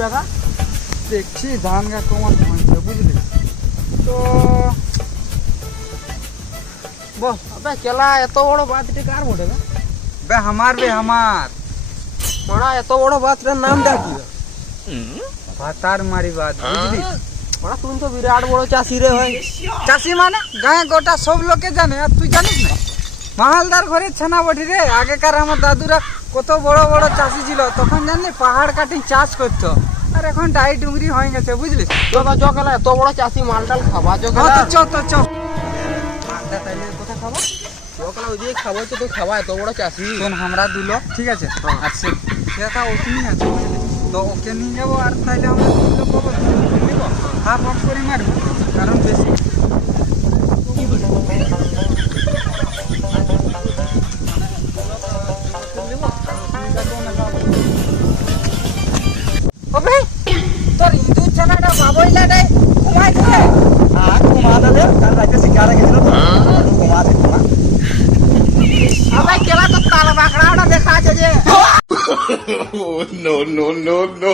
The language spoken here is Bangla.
বেটা? দেখছি ধান গা কমান ভাঙছে বুঝলি তো বল আবে কেলা এত বড় বাতটি কার বটে বে? বে আমার বড়া এত বড় বাতটার নামটা কি? ভাতার মারি বাদ বুঝলি বড়া তুমি তো বিরাট বড় চাষি রে ভাই। চাষি মানে গায়ে গোটা সব লোকে জানে আর তুই জানিস না মাহালদার ঘরে ছানা বটি রে আগেকার আমার দাদুরা কত বড় বড় চাষি ছিল তখন জানলি পাহাড় কাটি চাষ করতো আর এখন ডাই ডুংরি হয়ে গেছে বুঝলিস চ কেলা এত বড় চাষি মালটাল খাবা চ হ্যাঁ কেলা। তো চ মালটা তাইলে কোথায় খাবো চ কেলা ওই দিয়ে খাবো তো তুই খাবা এত বড় চাষি। শোন আমরা দুলো ঠিক আছে আর সেটা ওখানেই আছে বুঝলি তো ওকে নিয়ে যাবো আর তাইলে আমরা দুলো পাবো নিব হাফ হাফ করে মারবো কারণ বেশি হবে তোর ইন্দুর ছানাটা বাবইলাটাই ঘুমাই থাকে। আবে কেলা তো তাল বাকড়াটা দেখা আছে যে Oh, no, no, no, no.